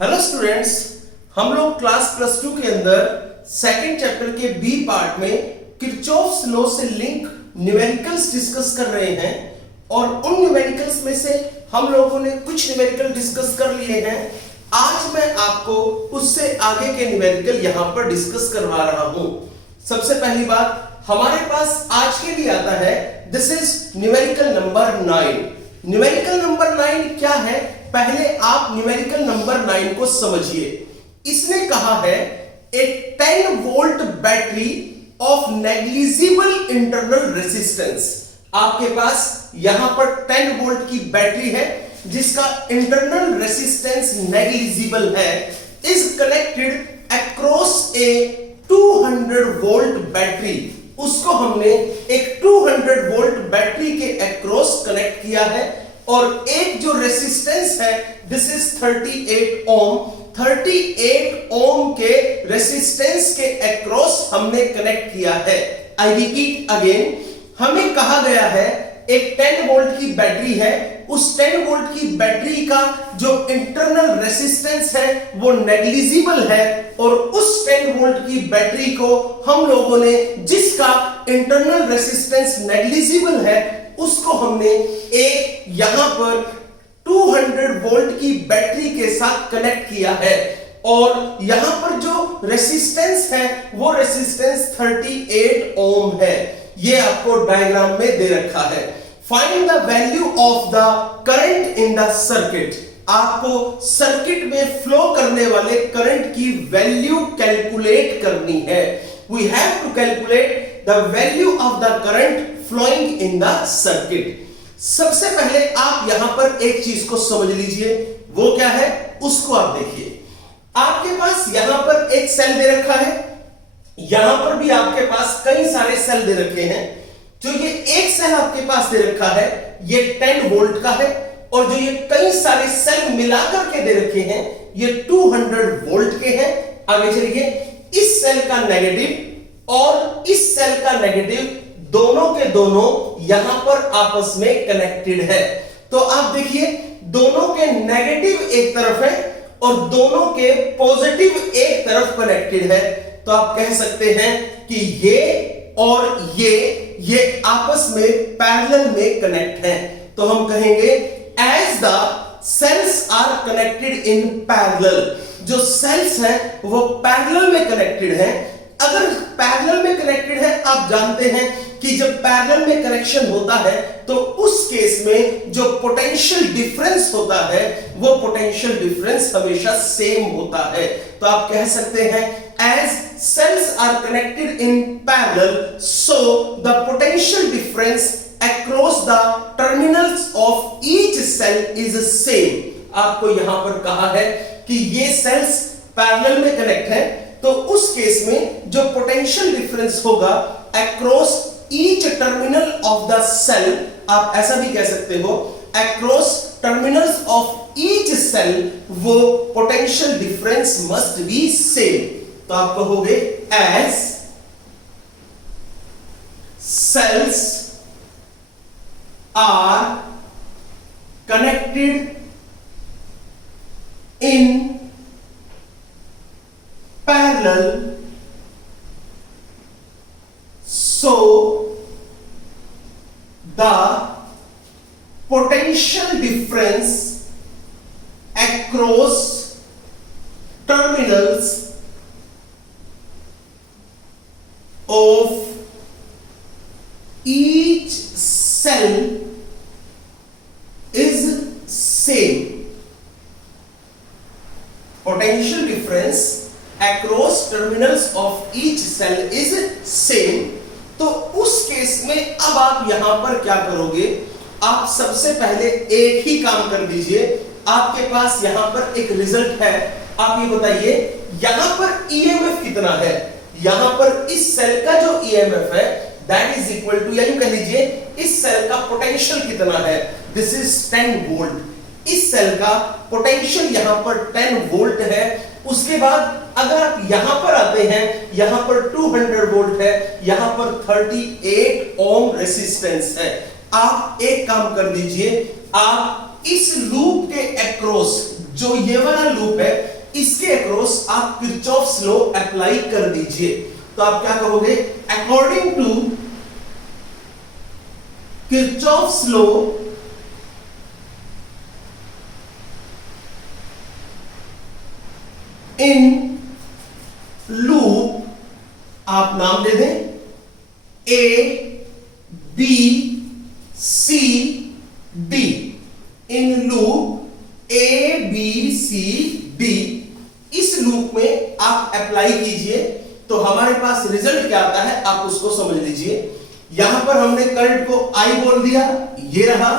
Hello students, हम लोग class plus two के अंदर सेकंड चैप्टर के बी पार्ट में किरचॉफ्स लॉ से लिंक न्यूमेरिकल्स डिस्कस कर रहे हैं और उन न्यूमेरिकल्स में से हम लोगों ने कुछ न्यूमेरिकल डिस्कस कर लिए हैं। आज मैं आपको उससे आगे के न्यूमेरिकल यहां पर डिस्कस करवा रहा हूं। सबसे पहली बात हमारे पास आज के लिए आता है, this is numerical number 9। Numerical number 9 क्या है, पहले आप न्यूमेरिकल नंबर 9 को समझिए। इसने कहा है ए 10 volt battery of negligible internal resistance. आपके पास यहां पर 10 वोल्ट की बैटरी है जिसका इंटरनल रेसिस्टेंस नेग्लिजिबल है, is connected across A 200 volt battery. उसको हमने एक 200 वोल्ट बैटरी के अक्रॉस कनेक्ट किया है और एक जो रेसिस्टेंस है दिस इज 38 ओम। 38 ओम के रेसिस्टेंस के अक्रॉस हमने कनेक्ट किया है। आई रिपीट अगेन, हमें कहा गया है एक 10 वोल्ट की बैटरी है, उस 10 वोल्ट की बैटरी का जो इंटरनल रेसिस्टेंस है वो नेग्लिजिबल है और उस 10 वोल्ट की बैटरी को हम लोगों ने जिसका इंटरनल रेसिस्टेंस नेग्लिजिबल है उसको हमने एक यहां पर 200 वोल्ट की बैटरी के साथ कनेक्ट किया है और यहां पर जो रेसिस्टेंस है वो रेसिस्टेंस 38 ओम है। ये आपको डायग्राम में दे रखा है। Find the value of the current in the circuit. आपको सर्किट में फ्लो करने वाले करंट की वैल्यू कैलकुलेट करनी है। We have to calculate the value of the current flowing in the circuit. सबसे पहले आप यहां पर एक चीज को समझ लीजिए, वो क्या है उसको आप देखिए। आपके पास यहां पर एक सेल दे रखा है, यहां पर भी आपके पास कई सारे सेल दे रखे हैं। जो ये एक सेल आपके पास दे रखा है ये 10 वोल्ट का है और जो ये कई सारे सेल मिलाकर के दे रखे हैं ये 200 वोल्ट के हैं। आगे चलिए, इस सेल का नेगेटिव और इस सेल का नेगेटिव दोनों के दोनों यहां पर आपस में कनेक्टेड है। तो आप देखिए दोनों के नेगेटिव एक तरफ है और दोनों के पॉजिटिव एक तरफ कनेक्टेड है। तो आप कह सकते हैं कि ये और ये आपस में पैरेलल में कनेक्ट हैं। तो हम कहेंगे as the cells are connected in parallel. जो सेल्स हैं वो पैरेलल में कनेक्टेड हैं। अगर पैरेलल में कनेक्टेड है, आप जानते हैं कि जब पैरेलल में कनेक्शन होता है तो उस केस में जो पोटेंशियल डिफरेंस होता है वो पोटेंशियल डिफरेंस हमेशा सेम होता है। तो आप कह सकते हैं as cells are connected in parallel so the potential difference across the terminals of each cell is same। आपको यहां पर कहा है कि ये सेल्स पैरेलल में कनेक्ट है तो उस केस में जो पोटेंशियल डिफरेंस होगा across each terminal of the cell, आप ऐसा भी कह सकते हो across terminals of each cell वो potential difference must be same. तो आप कहोगे as cells are connected in parallel so the potential difference across terminals of each cell is same। potential difference across terminals of each cell is same। तो उस case में अब आप यहां पर क्या करोगे, आप सबसे पहले एक ही काम कर दीजिए। आपके पास यहां पर एक रिजल्ट है, आप ये बताइए यहां पर ईएमएफ कितना है। यहां पर इस सेल का जो ईएमएफ है दैट इज इक्वल टू, या यूं कह लीजिए इस सेल का पोटेंशियल कितना है, दिस इज 10 वोल्ट। इस सेल का पोटेंशियल यहां पर 10 वोल्ट है। उसके बाद अगर आप यहां पर आते हैं, यहां पर 200 वोल्ट है, यहां पर 38 ओम रेसिस्टेंस है। आप एक काम कर दीजिए, आप इस लूप के अक्रॉस जो ये वाला लूप है इसके अक्रॉस आप किरचॉफ्स लॉ अप्लाई कर दीजिए। तो आप क्या कहोगे, according to Kirchhoff's law in loop, आप नाम दे दें A B C D, in loop A B C D, इस लूप में आप अप्लाई कीजिए तो हमारे पास रिजल्ट क्या आता है आप उसको समझ लीजिए। यहां पर हमने करंट को I बोल दिया, ये रहा,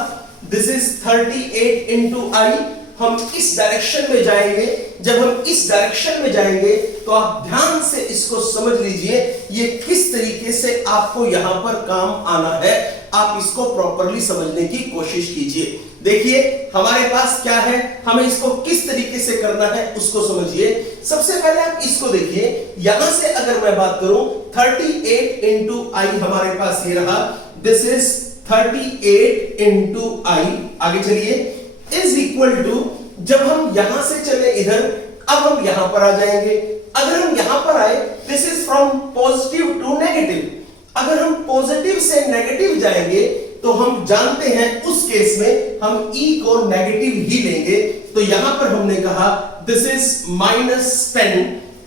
दिस इज 38 इंटू आई। हम इस डायरेक्शन में जाएंगे, जब हम इस डायरेक्शन में जाएंगे तो आप ध्यान से इसको समझ लीजिए ये किस तरीके से आपको यहां पर काम आना है, आप इसको प्रॉपरली समझने की कोशिश कीजिए। देखिए हमारे पास क्या है, हमें इसको किस तरीके से करना है उसको समझिए। सबसे पहले आप इसको देखिए, यहां से अगर मैं बात करूं 38 इंटू आई हमारे पास ये रहा, दिस इज 38 इंटू आई। आगे चलिए, इज इक्वल टू, जब हम यहां से चले इधर, अब हम यहां पर आ जाएंगे। अगर हम यहां पर आए, this is from positive to negative, अगर हम पॉजिटिव से नेगेटिव जाएंगे तो हम जानते हैं उस केस में हम E को नेगेटिव ही लेंगे। तो यहां पर हमने कहा दिस इज -10।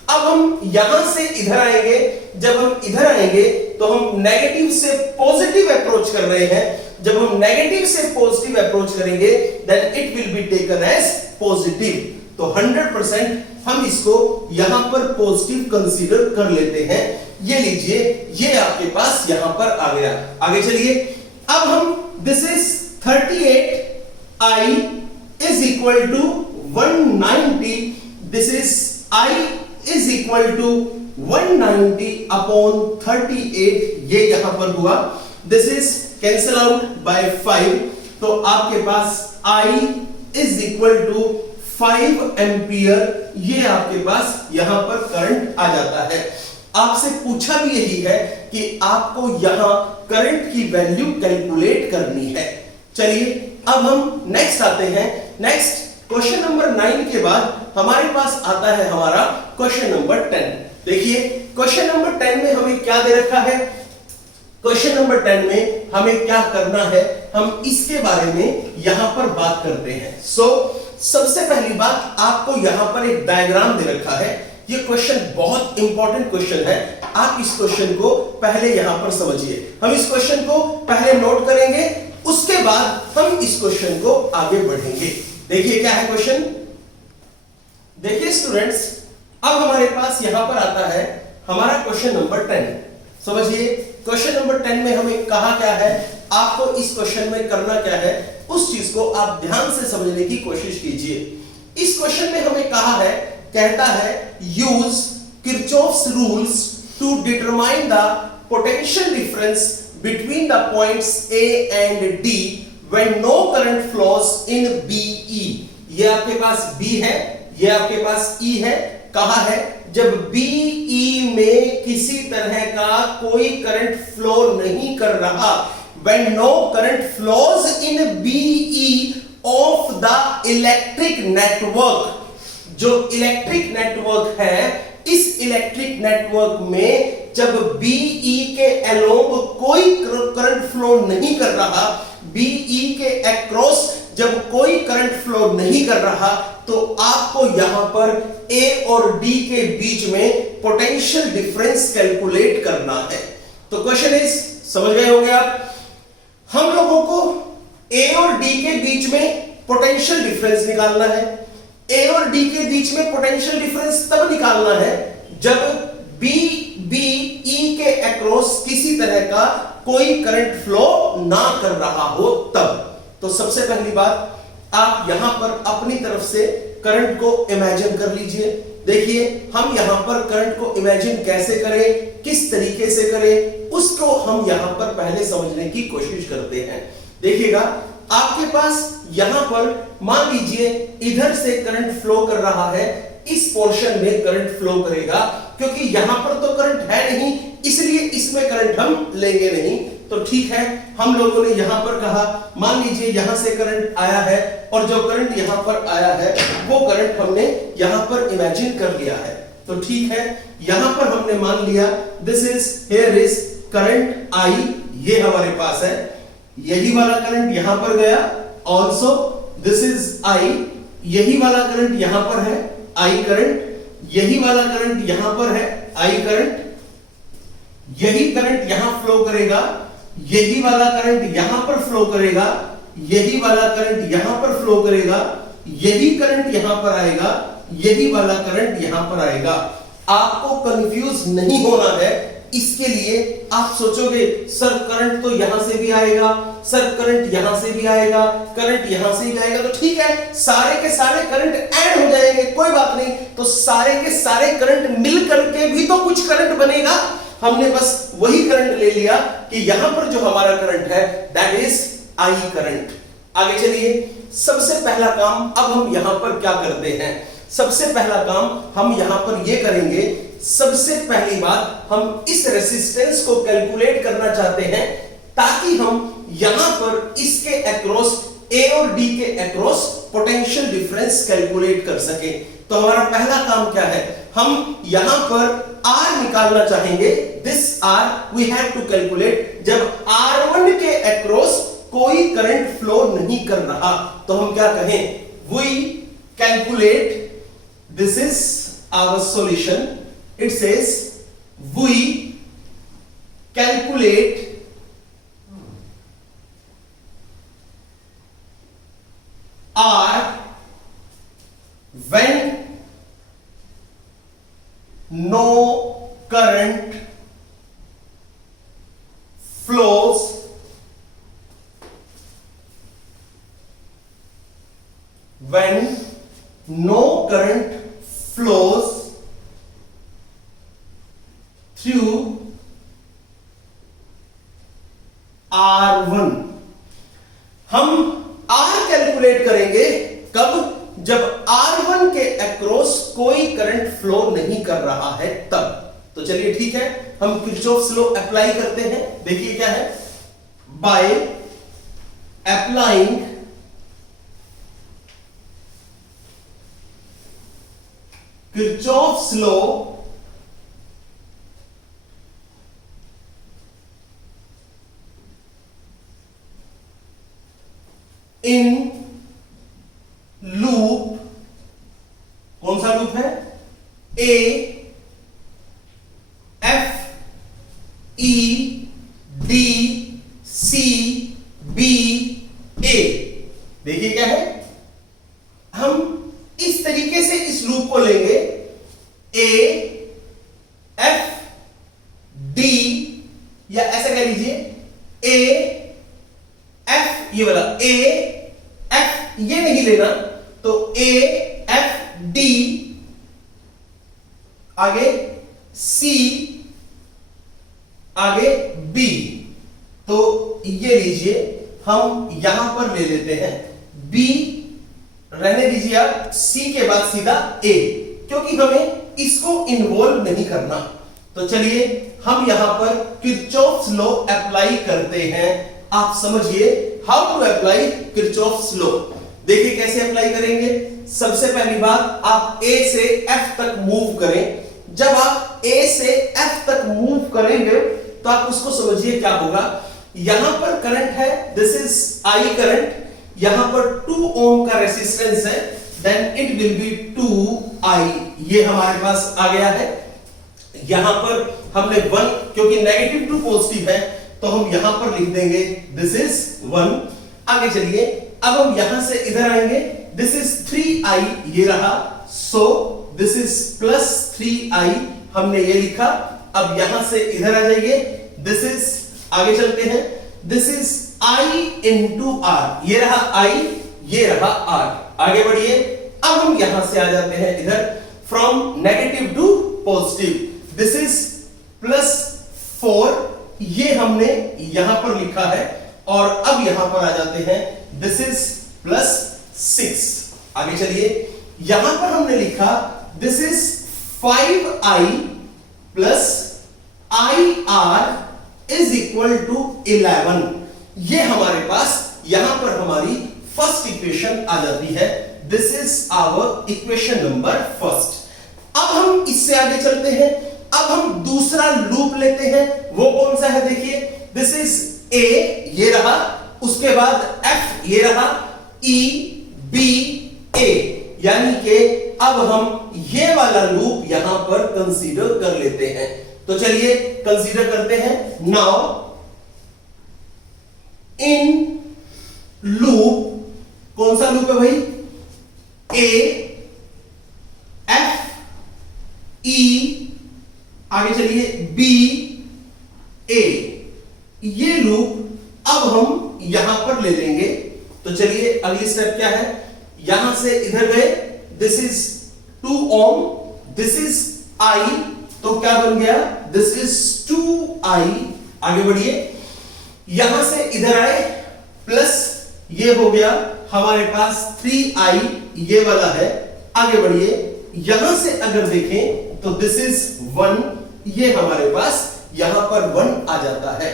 अब हम यहां से इधर आएंगे, जब हम इधर आएंगे तो हम नेगेटिव से पॉजिटिव अप्रोच कर रहे हैं, जब हम नेगेटिव से पॉजिटिव अप्रोच करेंगे then it will be taken as positive. तो 100% हम इसको यहां पर पॉजिटिव कंसीडर कर लेते हैं। ये लीजिए, ये आपके पास यहां पर आ गया। आगे चलिए, अब हम this is 38 I is equal to 190, this is I is equal to 190 upon 38, ये यहां पर हुआ, this is cancel out by 5, तो आपके पास I is equal to 5 ampere, ये आपके पास यहां पर करंट आ जाता है। आपसे पूछा भी यही है कि आपको यहां करंट की वैल्यू कैलकुलेट करनी है। चलिए अब हम नेक्स्ट आते हैं। नेक्स्ट क्वेश्चन नंबर 9 के बाद हमारे पास आता है हमारा क्वेश्चन नंबर 10। देखिए क्वेश्चन नंबर 10 में हमें क्या दे रखा है, क्वेश्चन नंबर 10 में हमें क्या करना है, हम इसके बारे में यहां पर बात करते हैं। सबसे पहली बात, आपको यहां पर एक डायग्राम दे रखा है। ये क्वेश्चन बहुत इंपॉर्टेंट क्वेश्चन है, आप इस क्वेश्चन को पहले यहां पर समझिए। हम इस क्वेश्चन को पहले नोट करेंगे, उसके बाद हम इस क्वेश्चन को आगे बढ़ेंगे। देखिए क्या है क्वेश्चन, देखिए स्टूडेंट्स, अब हमारे पास यहां पर आता है हमारा क्वेश्चन नंबर 10। समझिए क्वेश्चन नंबर 10 में हमें कहा क्या है, आपको इस क्वेश्चन में करना क्या है, उस चीज को आप ध्यान से समझने की कोशिश कीजिए। इस क्वेश्चन में हमें कहा है, कहता है use Kirchhoff's rules to determine the potential difference between the points A and D when no current flows in BE। ये आपके पास B है, ये आपके पास E है। कहा है जब BE में किसी तरह का कोई करंट फ्लो नहीं कर रहा, when no current flows in BE of the electric network, जो इलेक्ट्रिक नेटवर्क है, इस इलेक्ट्रिक नेटवर्क में जब BE के अलोंग कोई करंट फ्लो नहीं कर रहा, BE के अक्रॉस जब कोई करंट फ्लो नहीं कर रहा, तो आपको यहां पर A और D के बीच में पोटेंशियल डिफरेंस कैलकुलेट करना है। तो क्वेश्चन इज, समझ गए होंगे आप, हम लोगों को A और D के बीच में पोटेंशियल डिफरेंस निकालना है। A और D के बीच में पोटेंशियल डिफरेंस तब निकालना है जब BE के अक्रॉस किसी तरह का कोई करंट फ्लो ना कर रहा हो तब। तो सबसे पहली बात, आप यहां पर अपनी तरफ से करंट को इमेजिन कर लीजिए। देखिए हम यहां पर करंट को इमेजिन कैसे करें, किस तरीके से करें, उसको हम यहां पर पहले समझने की कोशिश करते हैं। देखिएगा आपके पास यहां पर मान लीजिए इधर से करंट फ्लो कर रहा है, इस पोर्शन में करंट फ्लो करेगा, क्योंकि यहां पर तो करंट है नहीं, इसलिए इसमें करंट हम लेंगे नहीं। तो ठीक है, हम लोगों ने यहां पर कहा मान लीजिए यहां से करंट आया है और जो करंट यहां पर आया है वो करंट हमने यहां पर इमेजिन कर लिया है। तो ठीक है, यहां पर हमने मान लिया this is here is current I, ये हमारे पास है, यही वाला करंट यहां पर गया, ऑल्सो दिस इज I, यही वाला करंट यहां पर है I करंट, यही वाला करंट यहां पर है I करंट, यही करंट यहां फ्लो करेगा, यही वाला करंट यहां पर फ्लो करेगा, यही वाला करंट यहां पर फ्लो करेगा, यही करंट यहां पर आएगा, यही वाला करंट यहां पर आएगा। आपको कंफ्यूज नहीं होना है, इसके लिए आप सोचोगे सर करंट तो यहां से भी आएगा, सर करंट यहां से भी आएगा, करंट यहां से भी आएगा, तो ठीक है सारे के सारे करंट ऐड हो जाएंगे, कोई बात नहीं। तो सारे के सारे करंट मिल करके भी तो कुछ करंट बनेगा। हमने बस वही करंट ले लिया कि यहां पर जो हमारा करंट है दैट इज I करंट। आगे चलिए, सबसे पहला काम अब हम यहां पर क्या करते हैं, सबसे पहला काम हम यहां पर ये करेंगे, सबसे पहली बात हम इस रेसिस्टेंस को कैलकुलेट करना चाहते हैं ताकि हम यहां पर इसके अक्रॉस A और D के अक्रॉस पोटेंशियल डिफरेंस कैलकुलेट कर सके। तो हमारा पहला काम क्या है, हम यहां पर R निकालना चाहेंगे, this R we have to calculate. जब R1 के अक्रॉस कोई करंट फ्लो नहीं कर रहा तो हम क्या कहें, we calculate, this is our solution, it says we calculate R when no current flows when no current flows through R1। हम R कैलकुलेट करेंगे कब, जब R1 के अक्रॉस कोई करंट फ्लो नहीं कर रहा है तब। तो चलिए ठीक है, हम किरचॉफ्स लॉ अप्लाई करते हैं। देखिए क्या है, bye applying Kirchhoff's law in loop, कौन सा लूप है, A F E D C B A। देखिए क्या है, हम इस तरीके से इस लूप को लेंगे, A F D, या ऐसा कह लीजिए A F, ये वाला A F, ये नहीं लेना, तो A F D, आगे C, आगे B। तो ये लीजिए, हम यहां पर ले लेते हैं B, रहने दीजिए आप, C के बाद सीधा A, क्योंकि हमें इसको इन्वॉल्व नहीं करना। तो चलिए हम यहां पर किरचॉफ्स लॉ अप्लाई करते हैं। आप समझिए how to apply Kirchhoff's law. देखिए कैसे अप्लाई करेंगे। सबसे पहली बात, आप A से F तक मूव करें। जब आप A से F तक मूव करेंगे तो आप उसको समझिए क्या होगा। यहां पर करंट है, दिस इज I करंट, यहां पर 2 ओम का रेसिस्टेंस है, then it will B 2I, ये हमारे पास आ गया है। यहां पर हमने 1, क्योंकि नेगेटिव टू पॉजिटिव है तो हम यहां पर लिख देंगे दिस इज 1। आगे चलिए, अब हम यहां से इधर आएंगे, दिस इज 3I, ये रहा, so this is plus 3I, हमने ये लिखा। अब यहां से इधर आ जाइए, दिस इज, आगे चलते हैं, this is I into R, ये रहा I, ये रहा R। आगे बढ़िए, अब हम यहां से आ जाते हैं इधर, from negative to positive, this is plus 4, ये हमने यहां पर लिखा है, और अब यहां पर आ जाते हैं, दिस इज प्लस 6। आगे चलिए, यहां पर हमने लिखा this is 5I plus IR is equal to 11। ये हमारे पास यहां पर हमारी फर्स्ट इक्वेशन आ जाती है। This is our equation number first. अब हम इससे आगे चलते हैं। अब हम दूसरा लूप लेते हैं। वो कौन सा है देखिए, दिस इज ए, ये रहा, उसके बाद एफ ये रहा, ई बी ए, यानी कि अब हम ये वाला लूप यहां पर कंसीडर कर लेते हैं। तो चलिए कंसीडर करते हैं। नाउ इन लूप, कौन सा लूप है भाई, ए एफ ई, आगे चलिए बी ए, ये लूप अब हम यहां पर ले लेंगे। तो चलिए अगली स्टेप क्या है, यहां से इधर गए, this is 2 ohm, this is I, तो क्या बन गया, दिस इज 2i। आगे बढ़िए, यहां से इधर आए, प्लस ये हो गया हमारे पास 3i, ये वाला है। आगे बढ़िए, यहां से अगर देखें तो दिस इज 1, ये हमारे पास यहां पर 1 आ जाता है।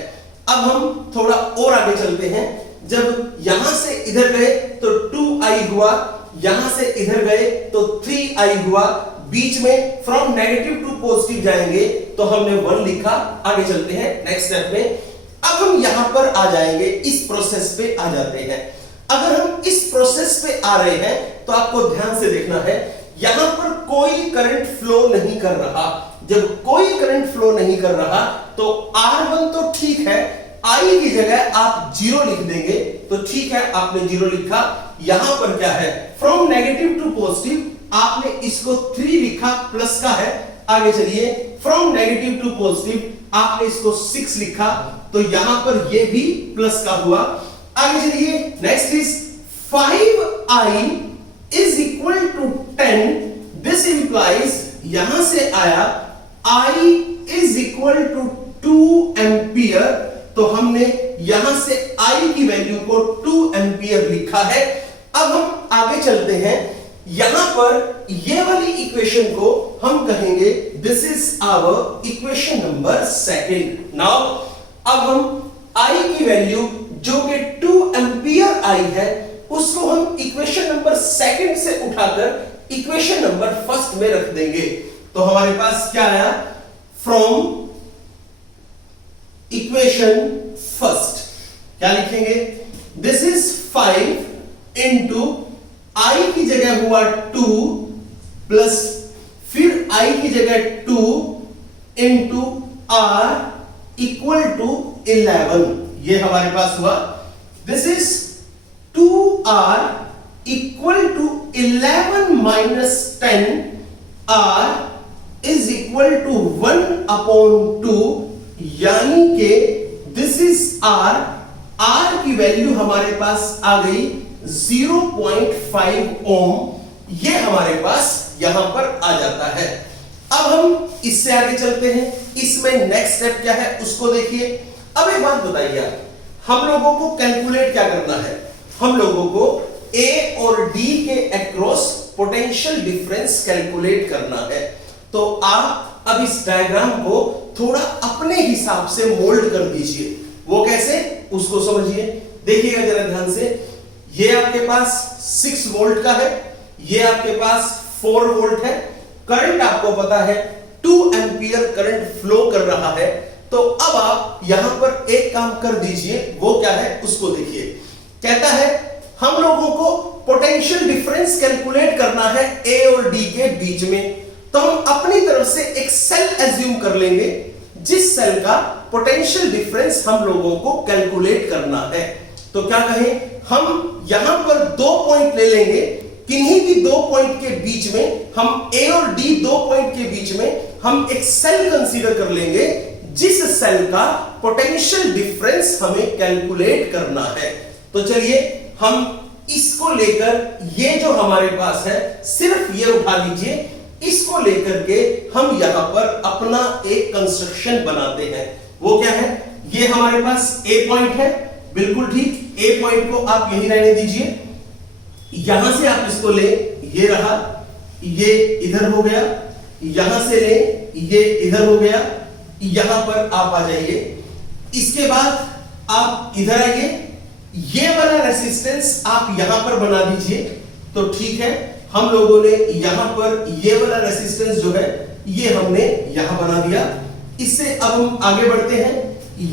अब हम थोड़ा और आगे चलते हैं। जब यहां से इधर गए तो 2i हुआ, यहां से इधर गए तो 3i हुआ, बीच में फ्रॉम नेगेटिव टू पॉजिटिव जाएंगे तो हमने 1 लिखा। आगे चलते हैं नेक्स्ट स्टेप में। अब हम यहां पर आ जाएंगे, इस प्रोसेस पे आ जाते हैं। अगर हम इस प्रोसेस पे आ रहे हैं तो आपको ध्यान से देखना है, यहां पर कोई करंट फ्लो नहीं कर रहा। जब कोई करंट फ्लो नहीं कर रहा तो R1 तो ठीक है, I की जगह आप 0 लिख देंगे तो ठीक है, आपने 0 लिखा। यहां पर क्या है, फ्रॉम नेगेटिव टू पॉजिटिव, आपने इसको 3 लिखा, प्लस का है। आगे चलिए, फ्रॉम नेगेटिव टू पॉजिटिव आपने इसको 6 लिखा, तो यहां पर ये भी प्लस का हुआ। आगे चलिए, next is 5i is equal to 10। This implies, यहां से आया I is equal to 2 ampere, तो हमने यहां से I की वैल्यू को 2 एंपियर लिखा है। अब हम आगे चलते हैं। यहां पर ये वाली इक्वेशन को हम कहेंगे this is our equation number second. Now अब हम I की वैल्यू जो कि 2 एंपियर I है, उसको हम इक्वेशन नंबर सेकंड से उठाकर इक्वेशन नंबर फर्स्ट में रख देंगे। तो हमारे पास क्या आया, फ्रॉम इक्वेशन फर्स्ट क्या लिखेंगे, दिस इज 5 इंटू I की जगह हुआ 2, प्लस फिर I की जगह 2 इंटू R इक्वल टू 11, ये हमारे पास हुआ। This is 2R equal to 11 minus 10, R is equal to 1/2, यानी कि दिस इज R की वैल्यू हमारे पास आ गई 0.5 ओम, ये हमारे पास यहां पर आ जाता है। अब हम इससे आगे चलते हैं। इसमें नेक्स्ट स्टेप क्या है उसको देखिए। अब एक बात बताइए आप, हम लोगों को कैलकुलेट क्या करना है, हम लोगों को A और D के अक्रॉस पोटेंशियल डिफरेंस कैलकुलेट करना है। तो आप अब इस डायग्राम को थोड़ा अपने हिसाब से मोल्ड कर दीजिए। वो कैसे, उसको समझिए। देखिएगा जरा ध्यान से, ये आपके पास 6 वोल्ट का है, ये आपके पास 4 वोल्ट है। करंट आपको पता है 2 एंपियर करंट फ्लो कर रहा है। तो अब आप यहां पर एक काम कर दीजिए, वो क्या है उसको देखिए। कहता है हम लोगों को पोटेंशियल डिफरेंस कैलकुलेट करना है A और D के बीच में। तो हम अपनी तरफ से एक सेल एज्यूम कर लेंगे, जिस सेल का पोटेंशियल डिफरेंस हम लोगों को कैलकुलेट करना है। तो क्या कहें, हम यहां पर 2 पॉइंट ले लेंगे, किन्हीं भी 2 पॉइंट के बीच में हम A और D 2 पॉइंट के बीच में हम एक सेल कंसीडर कर लेंगे, जिस सेल का पोटेंशियल डिफरेंस हमें कैलकुलेट करना है। तो चलिए हम इसको लेकर, ये जो हमारे पास है सिर्फ ये उठा लीजिए, इसको लेकर के हम यहां पर अपना एक कंस्ट्रक्शन बनाते हैं। वो क्या है, ये हमारे पास A पॉइंट है, बिल्कुल ठीक। A पॉइंट को आप यहीं रहने दीजिए, यहां से आप इसको ले, ये रहा, ये इधर हो गया, यहां से ले, ये इधर हो गया, यहां पर आप आ जाइए। इसके बाद आप इधर आइए, ये वाला रेसिस्टेंस आप यहां पर बना दीजिए। तो ठीक है, हम लोगों ने यहां पर ये वाला रेसिस्टेंस जो है ये हमने यहां बना दिया। इससे अब हम आगे बढ़ते हैं,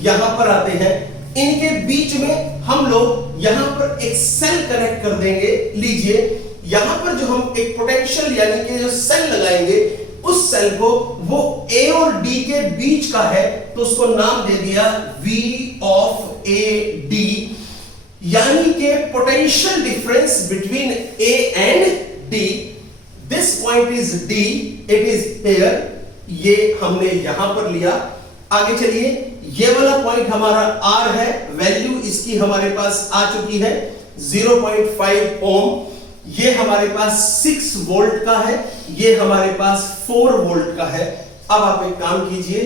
यहां पर आते हैं, इनके बीच में हम लोग यहां पर एक सेल कनेक्ट कर देंगे। लीजिए, यहां पर जो हम एक पोटेंशियल यानी कि जो सेल लगाएंगे, उस सेल को वो A और D के बीच का है, तो उसको नाम दे दिया V ऑफ AD, यानी कि potential difference between A and D। This point is D, it is here. ये हमने यहां पर लिया। आगे चलिए, ये वाला पॉइंट हमारा R है, वैल्यू इसकी हमारे पास आ चुकी है 0.5 ओम। ये हमारे पास 6 वोल्ट का है, ये हमारे पास 4 वोल्ट का है। अब आप एक काम कीजिए,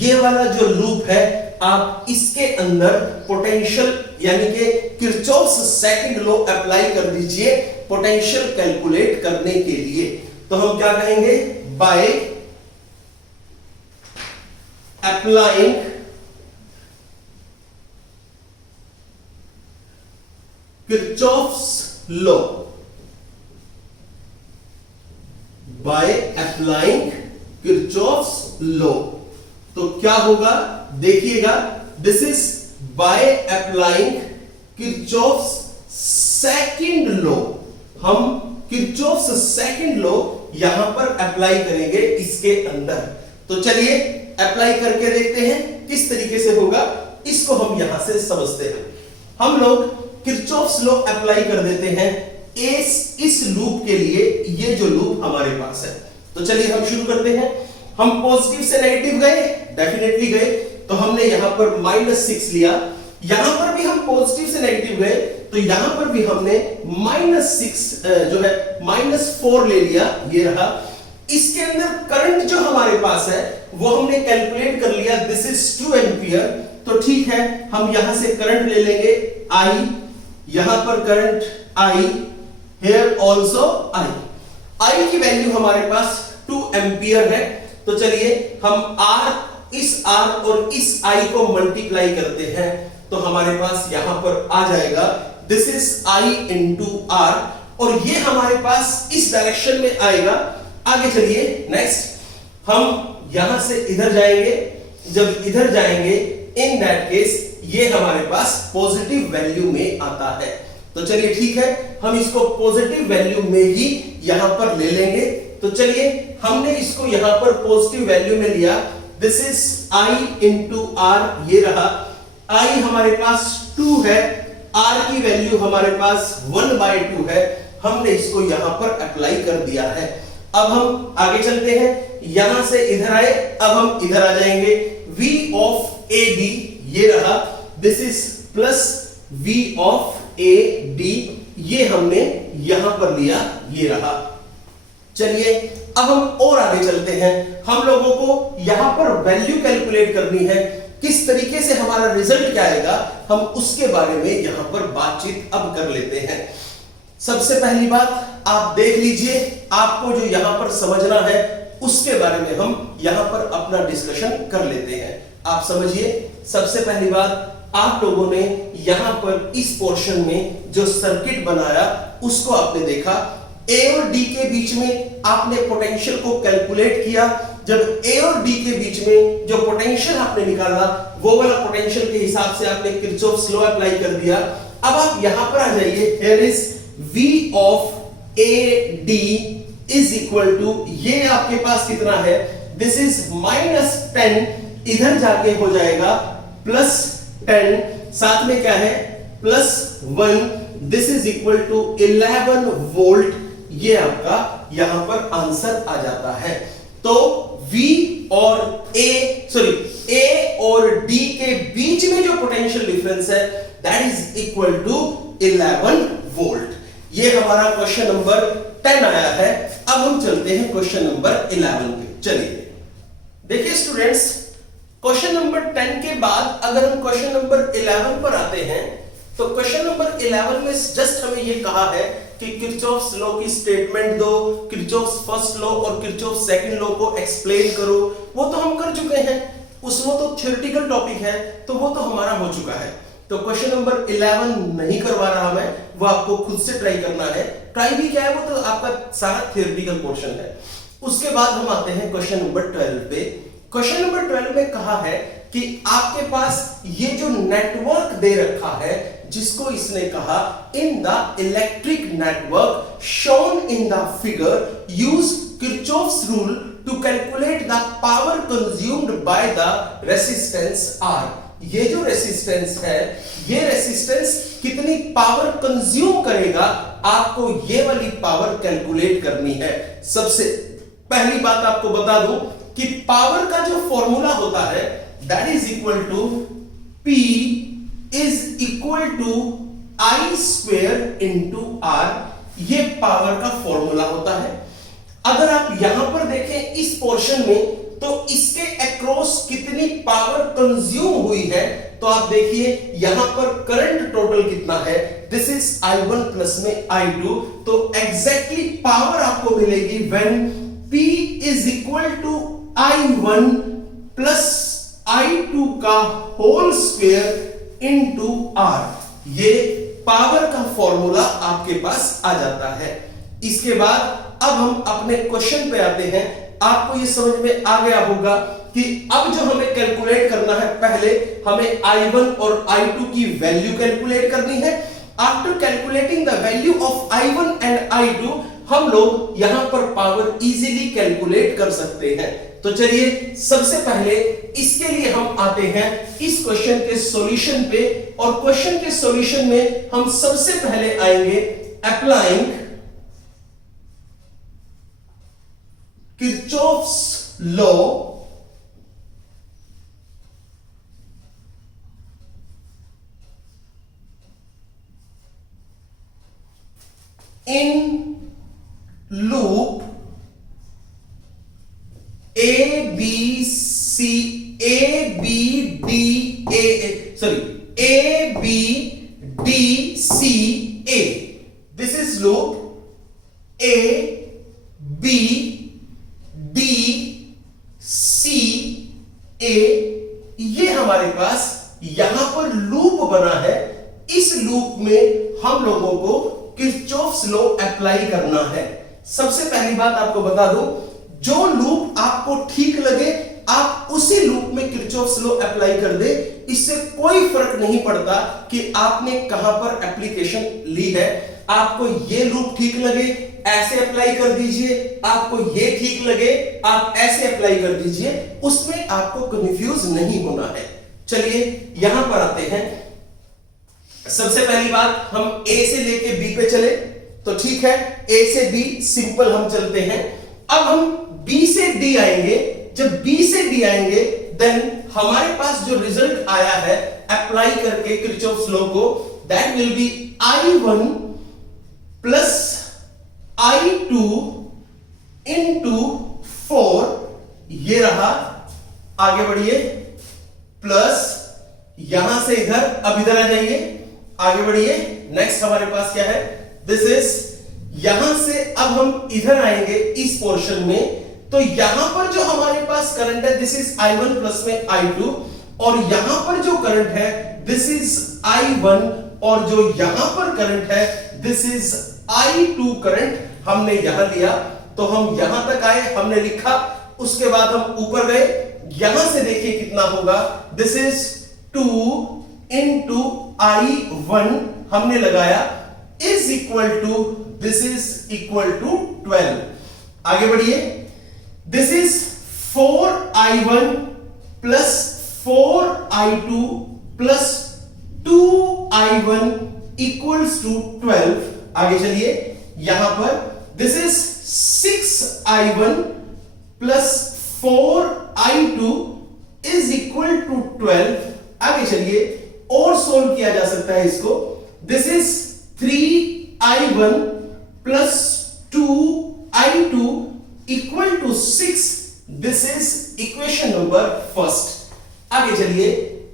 ये वाला जो लूप है आप इसके अंदर पोटेंशियल यानी कि किरचॉफ्स सेकंड लॉ अप्लाई कर दीजिए पोटेंशियल कैलकुलेट करने के लिए। तो हम क्या कहेंगे, bye applying Kirchhoff's law, bye applying Kirchhoff's law, तो क्या होगा देखिएगा, this is by applying Kirchhoff's second law. हम किरचॉफ्स सेकंड लॉ यहां पर अप्लाई करेंगे इसके अंदर। तो चलिए अप्लाई करके देखते हैं किस तरीके से होगा, इसको हम यहां से समझते हैं। हम लोग किरचॉफ्स लॉ अप्लाई कर देते हैं इस लूप के लिए, ये जो लूप हमारे पास है। तो चलिए हम शुरू करते हैं। हम पॉजिटिव से नेगेटिव गए, डेफिनेटली गए, तो हमने यहां पर -6 लिया। यहां पर भी हम पॉजिटिव से नेगेटिव गए, तो यहां पर भी हमने -6 जो है -4 ले लिया, ये रहा। इसके अंदर करंट जो हमारे पास है वो हमने कैलकुलेट कर लिया, दिस इज 2 एंपियर। तो ठीक है, हम यहां से करंट ले लेंगे I, यहां पर current I, here also I की वैल्यू हमारे पास 2 एंपियर है। तो चलिए हम इस R और इस I को मल्टीप्लाई करते हैं, तो हमारे पास यहां पर आ जाएगा this is I into R, और ये हमारे पास इस डायरेक्शन में आएगा। आगे चलिए नेक्स्ट, हम यहां से इधर जाएंगे। जब इधर जाएंगे, इन दैट केस ये हमारे पास पॉजिटिव वैल्यू में आता है। तो चलिए ठीक है, हम इसको पॉजिटिव वैल्यू में ही यहां पर ले लेंगे। तो चलिए हमने इसको यहां पर पॉजिटिव वैल्यू में लिया, this is I into R, ये रहा। I हमारे पास 2 है, R की वैल्यू हमारे पास 1/2 है, हमने इसको यहां पर अप्लाई कर दिया है। अब हम आगे चलते हैं, यहां से इधर आए, अब हम इधर आ जाएंगे, V ऑफ AD, ये रहा, this is plus V of AD, ये हमने यहां पर लिया, ये रहा। चलिए अब हम और आगे चलते हैं। हम लोगों को यहां पर वैल्यू कैलकुलेट करनी है, किस तरीके से हमारा रिजल्ट क्या आएगा, हम उसके बारे में यहां पर बातचीत अब कर लेते हैं। सबसे पहली बात आप देख लीजिए, आपको जो यहां पर समझना है उसके बारे में हम यहां पर अपना डिस्कशन कर लेते हैं। आप समझिए, सबसे पहली बात, आप लोगों ने यहां पर इस पोर्शन में जो सर्किट बनाया उसको आपने देखा। A और D के बीच में आपने पोटेंशियल को कैलकुलेट किया। जब A और D के बीच में जो पोटेंशियल आपने निकाला, वो वाला पोटेंशियल के हिसाब से आपने किरचॉफ्स लॉ अप्लाई कर दिया। अब आप यहां पर आ जाइए, here is V of AD is equal to, ये आपके पास कितना है, दिस इज -10, इधर जाके हो जाएगा +10, साथ में क्या है +1, this is equal to 11 volt. ये आपका यहां पर आंसर आ जाता है। तो V और A और D के बीच में जो पोटेंशियल डिफरेंस है that is equal to 11 volt. ये हमारा क्वेश्चन नंबर 10 आया है। अब हम चलते हैं क्वेश्चन नंबर 11 पे। चलिए देखिए स्टूडेंट्स, क्वेश्चन नंबर 10 के बाद अगर हम क्वेश्चन नंबर 11 पर आते हैं, तो क्वेश्चन नंबर 11 में जस्ट हमें ये कहा है कि किरचॉफ्स लॉ की स्टेटमेंट दो, किरचॉफ्स फर्स्ट लॉ और किरचॉफ्स सेकंड लॉ को एक्सप्लेन करो। वो तो हम कर चुके हैं। उसमें तो थ्योरेटिकल टॉपिक है, तो वो तो हमारा हो चुका है। तो क्वेश्चन नंबर 11 नहीं करवा रहा मैं, वो आपको खुद से ट्राई करना है। ट्राई भी क्या है, वो तो आपका सारा थ्योरेटिकल पोर्शन है। उसके बाद हम आते हैं क्वेश्चन नंबर 12 पे। क्वेश्चन नंबर 12 में कहा है कि आपके पास ये जो नेटवर्क दे रखा है, जिसको इसने कहा in the electric network shown in the figure use Kirchhoff's rule to calculate the power consumed by the resistance R। ये जो रेसिस्टेंस है, ये रेसिस्टेंस कितनी पावर कंज्यूम करेगा, आपको ये वाली पावर कैलकुलेट करनी है। सबसे पहली बात आपको बता दूं कि पावर का जो फॉर्मूला होता है that is equal to P is equal to I square into R। ये पावर का फॉर्मूला होता है। अगर आप यहां पर देखें इस पोर्शन में, तो इसके अक्रॉस कितनी पावर कंज्यूम हुई है, तो आप देखिए यहां पर करंट टोटल कितना है, दिस इज I1 प्लस में I2। तो एग्जैक्टली पावर आपको मिलेगी when P is equal to I1 plus I2 का होल स्क्वायर इनटू R। ये पावर का फॉर्मूला आपके पास आ जाता है। इसके बाद अब हम अपने क्वेश्चन पे आते हैं। आपको ये समझ में आ गया होगा कि अब जो हमें कैलकुलेट करना है, पहले हमें I1 और I2 की वैल्यू कैलकुलेट करनी है। After calculating the value of I1 and I2, हम लोग यहां पर पावर इजीली कैलकुलेट कर सकते हैं। तो चलिए सबसे पहले इसके लिए हम आते हैं इस क्वेश्चन के सॉल्यूशन पे, और क्वेश्चन के सॉल्यूशन में हम सबसे पहले आएंगे applying Kirchhoff's law in loop A B D C A। This is loop A B D C A। ये हमारे पास यहां पर लूप बना है। इस लूप में हम लोगों को किरचॉफ्स लॉ अप्लाई करना है। सबसे पहली बात आपको बता दूं, जो लूप आपको ठीक लगे आप उसी लूप में किरचॉफ्स लॉ अप्लाई कर दे। इससे कोई फर्क नहीं पड़ता कि आपने कहां पर एप्लीकेशन ली है। आपको ये लूप ठीक लगे ऐसे अप्लाई कर दीजिए, आपको ये ठीक लगे आप ऐसे अप्लाई कर दीजिए, उसमें आपको कंफ्यूज नहीं होना है। चलिए यहां पर आते हैं। सबसे पहली बात, हम A से लेके B पे चले तो ठीक है, A से B सिंपल हम चलते हैं। अब हम B से D आएंगे। जब B से D आएंगे देन हमारे पास जो रिजल्ट आया है अप्लाई करके किरचॉफ्स लॉ को, that will be I1 plus I2 into 4। ये रहा, आगे बढ़िए, प्लस यहां से इधर, अब इधर आ जाइए, आगे बढ़िए। नेक्स्ट हमारे पास क्या है, दिस इज, यहां से अब हम इधर आएंगे इस पोर्शन में। तो यहां पर जो हमारे पास करंट है दिस इज I1 प्लस में I2, और यहां पर जो करंट है दिस इज I1, और जो यहां पर करंट है दिस इज I2 करंट हमने यहां लिया। तो हम यहां तक आए, हमने लिखा, उसके बाद हम ऊपर गए, यहां से देखिए कितना होगा, दिस इज 2 इंटू I1 हमने लगाया is equal to, this is equal to 12। आगे बढ़िए, this is 4I1 plus 4I2 plus 2I1 equals to 12। आगे चलिए, यहां पर this is 6I1 plus 4I2 is equal to 12। आगे चलिए, और सोल्व किया जा सकता है इसको। This is 3I1 plus 2I2 equal to 6। This is equation number first. आगे चलिए,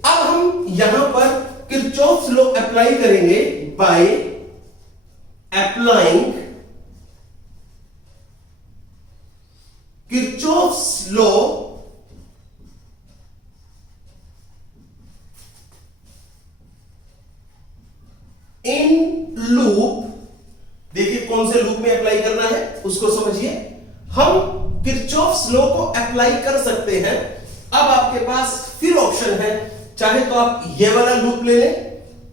अब हम यहां पर किरचॉफ्स लॉ अप्लाई करेंगे by applying Kirchhoff's law Kirchhoff's law को अप्लाई कर सकते हैं। अब आपके पास फिर ऑप्शन है, चाहे तो आप ये वाला लूप ले लें,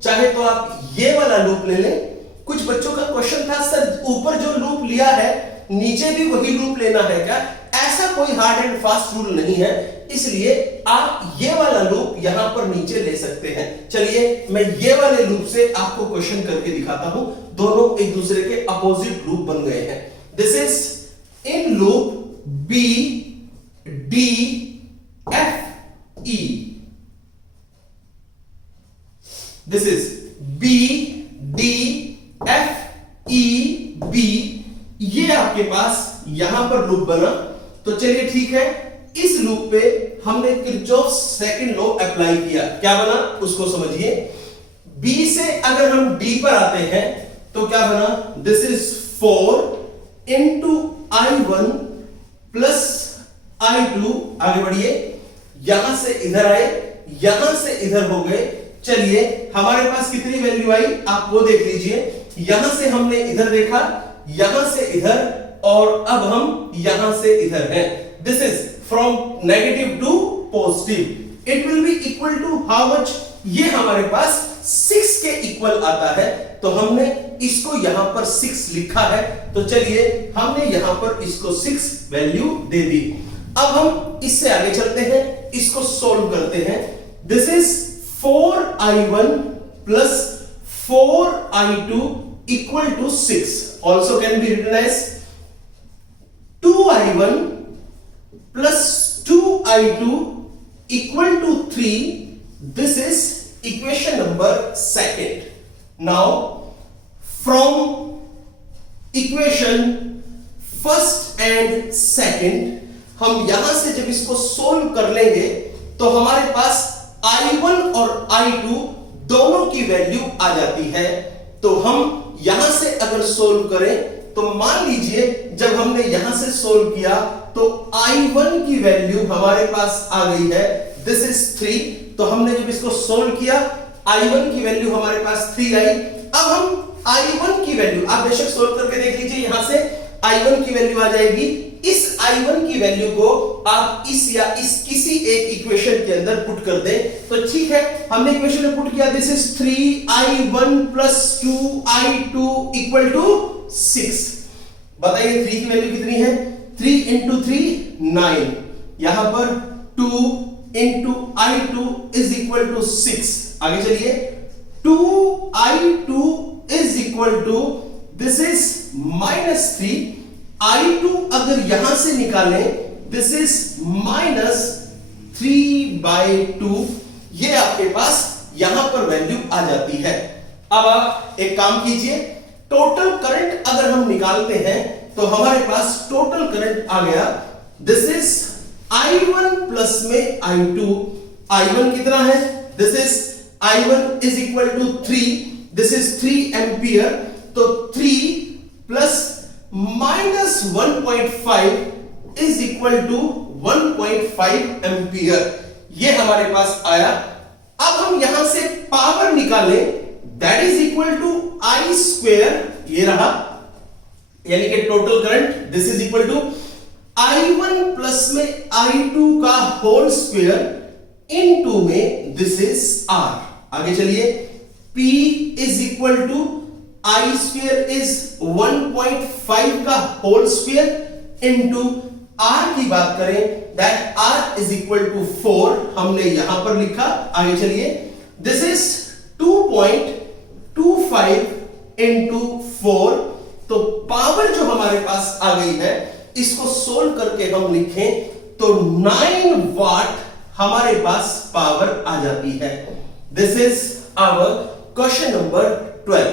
चाहे तो आप ये वाला लूप ले लें। कुछ बच्चों का क्वेश्चन था, सर ऊपर जो लूप लिया है नीचे भी वही लूप लेना है क्या? ऐसा कोई हार्ड एंड फास्ट रूल नहीं है, इसलिए आप ये वाला लूप यहां पर नीचे ले सकते हैं। चलिए मैं ये वाले लूप से आपको क्वेश्चन करके दिखाता हूं। दोनों एक दूसरे के अपोजिट लूप बन गए हैं। This is in loop B D F E. This is B D F E B. ये आपके पास यहां पर लूप बना। तो चलिए ठीक है, इस लूप पे हमने किरचॉफ्स सेकंड लॉ अप्लाई किया। क्या बना उसको समझिए। B से अगर हम D पर आते हैं तो क्या बना? This is 4 into I1 plus I2। आगे बढ़िए, यहां से इधर आए, यहां से इधर हो गए। चलिए हमारे पास कितनी वैल्यू आई आप वो देख लीजिए। यहां से हमने इधर देखा, यहां से इधर, और अब हम यहां से इधर हैं। This is from negative to positive. It will be equal to how much? ये हमारे पास 6 के इक्वल आता है, तो हमने इसको यहां पर 6 लिखा है। तो चलिए हमने यहां पर इसको 6 वैल्यू दे दी। अब हम इससे आगे चलते हैं, इसको सोल्व करते हैं। This is 4i1 plus 4i2 equal to 6, also can be written as 2i1 plus 2i2 equal to 3. This is equation number second. Now from equation first and second हम यहां से जब इसको सोल्व कर लेंगे तो हमारे पास i1 और i2 दोनों की वैल्यू आ जाती है। तो हम यहां से अगर सोल्व करें तो मान लीजिए जब हमने यहां से सोल्व किया तो I1 की वैल्यू हमारे पास आ गई है, दिस इज 3। तो हमने जब इसको सोल्व किया I1 की वैल्यू हमारे पास 3 आई। अब हम I1 की वैल्यू, आप बेशक सोल्व करके देख लीजिए, यहां से I1 की वैल्यू आ जाएगी। इस I1 की वैल्यू को आप इस या इस किसी एक इक्वेशन के अंदर पुट कर दें तो ठीक है। हमने इक्वेशन में पुट किया, this is 3i1 plus 2i2 equal to 6। बताइए 3 की वैल्यू कितनी है? 3 इंटू 3 9। यहां पर 2 into i2 is equal to 6। आगे चलिए, 2i2 is equal to this is -3। i2 अगर यहां से निकालें दिस इज -3/2। ये आपके पास यहां पर वैल्यू आ जाती है। अब आप एक काम कीजिए, टोटल करंट अगर हम निकालते हैं तो हमारे पास टोटल करंट आ गया, दिस इज I1 प्लस में I2। I1 कितना है? This is I1 is equal to 3, this is 3 ampere. तो 3 plus -1.5 is equal to 1.5 ampere. ये हमारे पास आया। अब हम यहां से पावर निकालें, that is equal to I square, ये रहा, यानी कि total current this is equal to I1 plus में I2 का होल स्क्वायर इनटू में दिस इज R। आगे चलिए, P is equal to I square is 1.5 का होल स्क्वायर इनटू R की बात करें that R is equal to 4, हमने यहां पर लिखा। आगे चलिए, दिस इज 2.25 इंटू 4। तो पावर जो हमारे पास आ गई है, इसको सोल्व करके हम लिखें तो 9 वाट हमारे पास पावर आ जाती है। This is our question number 12।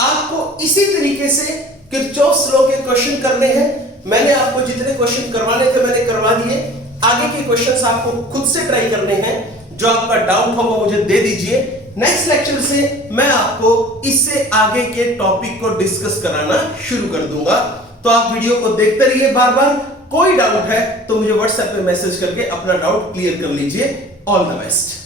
आपको इसी तरीके से किरचॉफ्स लॉ के क्वेश्चन करने हैं। मैंने आपको जितने क्वेश्चन करवाने थे मैंने करवा दिए। आगे के क्वेश्चंस आपको खुद से ट्राई करने हैं। जो आपका डाउट हो वो मुझे दे दीजिए। नेक्स्ट लेक्चर से मैं आपको इससे आगे के टॉपिक को डिस्कस कराना शुरू कर दूंगा। तो आप वीडियो को देखते रहिए बार बार। कोई डाउट है तो मुझे व्हाट्सएप पे मैसेज करके अपना डाउट क्लियर कर लीजिए। All the best.